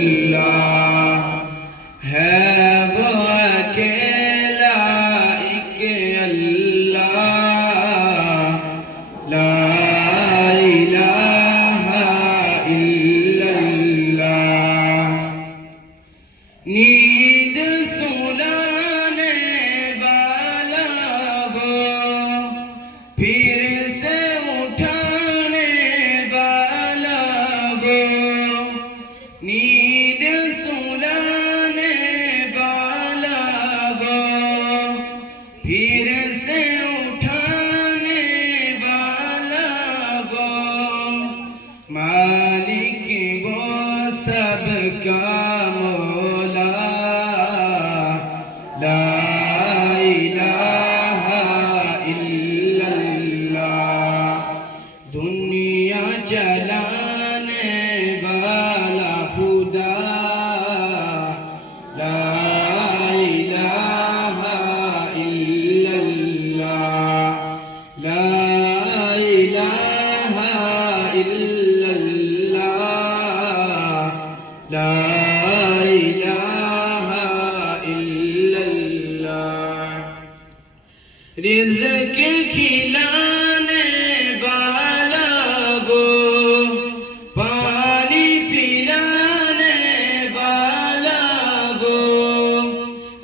अल्लाह है वो अकेला एक अल्लाह ला इलाहा इल्लल्लाह। नींद सुलाने वाला वो फिर से उठाने वाला वो नींद सुलाने वाला वो फिर से उठाने वाला वो मालिक वो सबका मौला ला इलाहा इल्लल्लाह। दुनिया चलाने वाला खुदा ला इलाहा इल्लल्लाह ला इलाहा इल्लल्लाह ला इलाहा इल्लल्लाह। रिज़्क़ खिलाने वाला वो पानी पिलाने वाला वो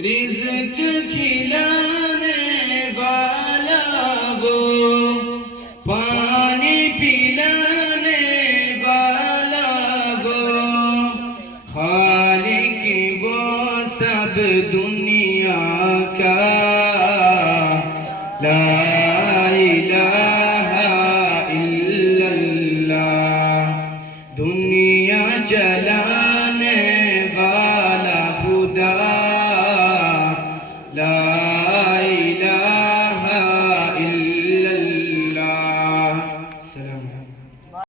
रिज़्क़ खिलाने वाला वो पानी पिलाने वाला वो खालिक वो सब दुनिया